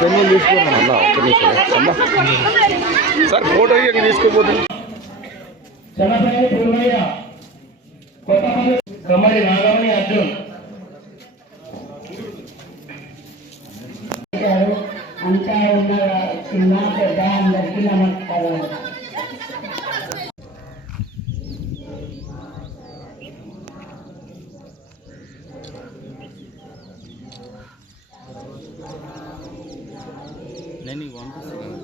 పెన్నులు తీసుకున్నాను sir, photo తీసుకోబోతుంది. Challapalli పూర్వయ్య, కమ్మడి Nagamani Arjun. అంతా ఉన్న చిన్న పెద్ద అందరికీ నమస్కారం. నేను పంపిస్తాను.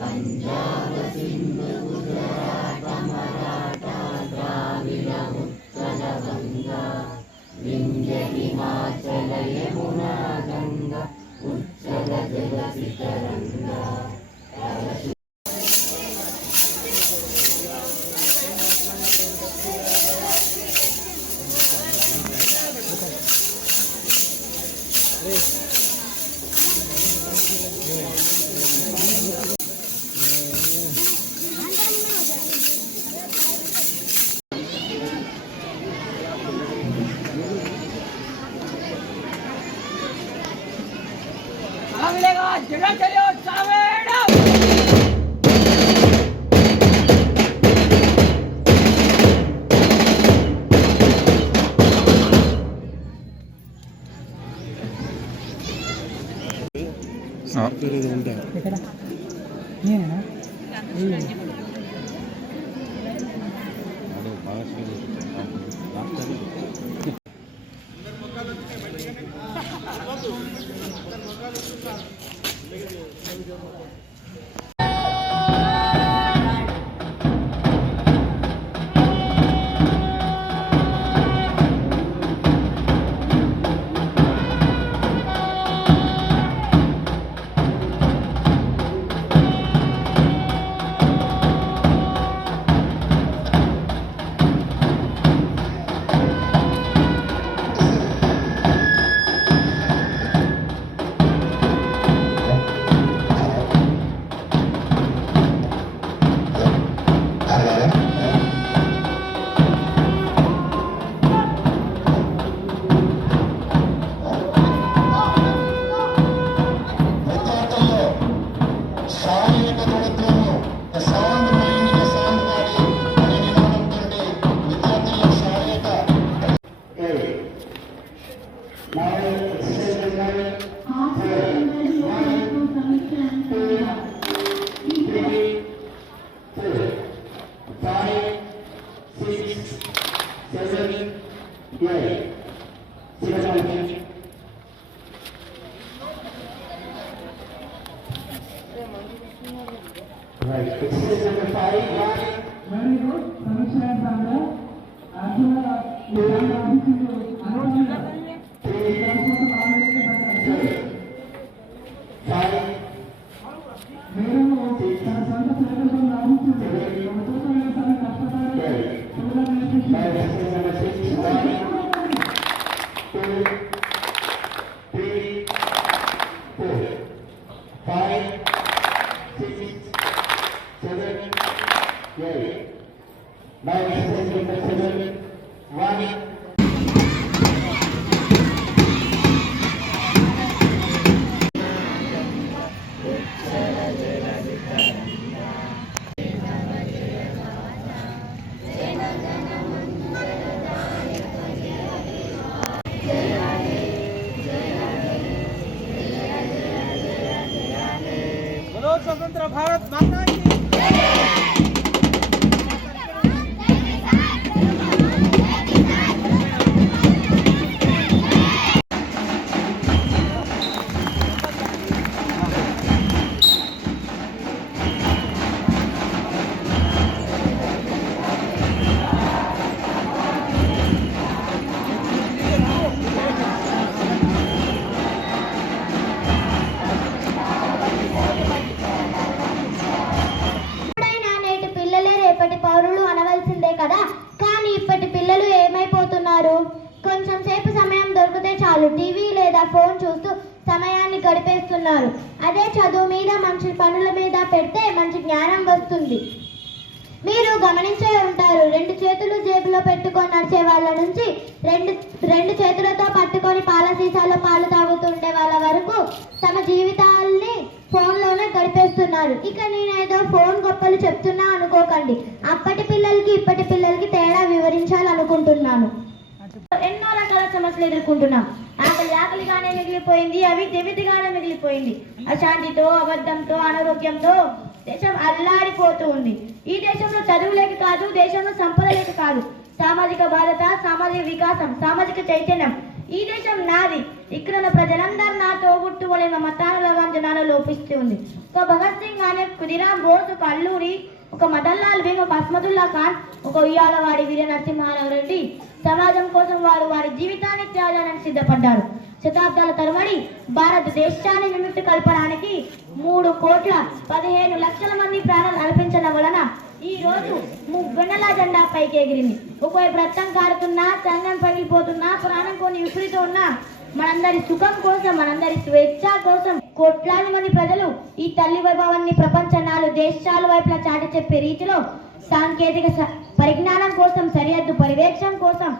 పంజాబ సింధు గుజరాత మరాఠా ద్రావిడ ఉత్తర గంగ వింధ్య హిమాచల యమునా గంగ ఉజ్జల జగతి తరంగ. जगह चलो सावेड़ा Right. Exercise number 5. Very good. Samisha and Sandra. Arjuna, you are not स्वतंत्र भारत माता की వాళ్ళు టీవీ లేదా ఫోన్ చూస్తూ సమయాన్ని గడిపేస్తున్నారు. అదే చదువు మీద మంచి పనుల మీద పెడితే మంచి జ్ఞానం వస్తుంది. మీరు గమనించే ఉంటారు, 2 చేతులు జేబులో పెట్టుకొని నడిచే వాళ్ళ నుంచి రెండు చేతులతో పట్టుకొని పాల సీసాలో పాలు తాగుతుండే వాళ్ళ వరకు తమ జీవితాల్ని ఫోన్లోనే గడిపేస్తున్నారు. ఇక నేనేదో ఫోన్ గొప్పలు చెప్తున్నా అనుకోకండి. అప్పటి పిల్లలకి ఇప్పటి పిల్లలకి తేడా వివరించాలనుకుంటున్నాను. ఎన్నో రకాల సమస్యలు ఎదుర్కొంటున్నాం. ఆకలిగానే మిగిలిపోయింది, అవిధిగానే మిగిలిపోయింది. అశాంతితో, అబద్ధంతో, అనారోగ్యంతో దేశం అల్లాడిపోతూ ఉంది. ఈ దేశంలో చదువు లేక కాదు, దేశంలో సంపద లేక కాదు, సామాజిక బాధ్యత, సామాజిక వికాసం, సామాజిక చైతన్యం. ఈ దేశం నాది, ఇక్కడ ఉన్న ప్రజలందరూ నా తోబుట్టువులే మతానురాగం జనాలు లోపిస్తూ ఉంది. ఒక భగత్ సింగ్ అనే ఖుదీరామ్ బోస్, ఒక అల్లూరి, ఒక మదన్ లాల్ బీంగ్, ఒక అస్మదుల్లా ఖాన్, ఒక ఉయ్యాలవాడి వీర నరసింహారావు రెడ్డి సమాజం కోసం వారి జీవితాన్ని త్యాగానికి సిద్ధపడ్డారు. శతాబ్దాల తరబడి భారతదేశాన్ని విముక్తి కల్పడానికి 3,15,00,000 మంది ప్రాణాలు అర్పించడం వలన ఈ రోజు వెన్నెల జెండా పైకి ఎగిరింది. ఒకవైపు రక్తం కారుతున్నా, సంఘం పగిలిపోతున్నా, ప్రాణం కొన్ని విపరీతో ఉన్నా, మనందరి సుఖం కోసం, మనందరి స్వేచ్ఛ కోసం కోట్లాది మంది ప్రజలు ఈ తల్లి వైభవాన్ని ప్రపంచ 4 దేశాల వైపులా చాటి చెప్పే రీతిలో సాంకేతిక పరిజ్ఞానం కోసం, సరిహద్దు పర్యవేక్షణ కోసం,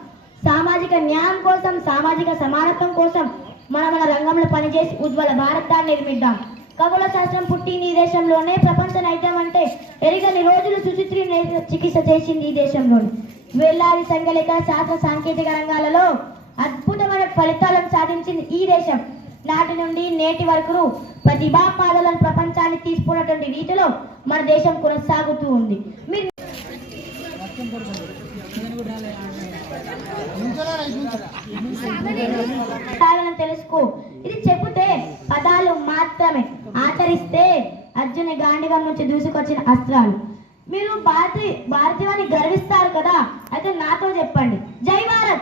సామాజిక న్యాయం కోసం, సామాజిక సమానత్వం కోసం మన రంగంలో పనిచేసి ఉజ్వల భారతాన్ని నిర్మిద్దాం. ఖగోళ శాస్త్రం పుట్టింది ఈ దేశంలోనే. ప్రపంచ నైతం అంటే ఎరిగని రోజులు సుచిత్రి చికిత్స చేసింది ఈ దేశంలోనే. వేలాది సంఖ్యలేక శాస్త్ర సాంకేతిక రంగాలలో అద్భుతమైన ఫలితాలను సాధించింది ఈ దేశం. నాటి నుండి నేటి వరకు ప్రతిభా పాదలను ప్రపంచాన్ని తీసుకున్నటువంటి రీతిలో మన దేశం కొనసాగుతూ ఉంది. మీరు తెలుసుకో, ఇది చెబితే పదాలు మాత్రమే, ఆచరిస్తే అర్జున గాంధీవం నుంచి దూసుకొచ్చిన అస్త్రాలు. మీరు భారతీయాన్ని గర్విస్తారు కదా, అయితే నాతో చెప్పండి, జై భారత్.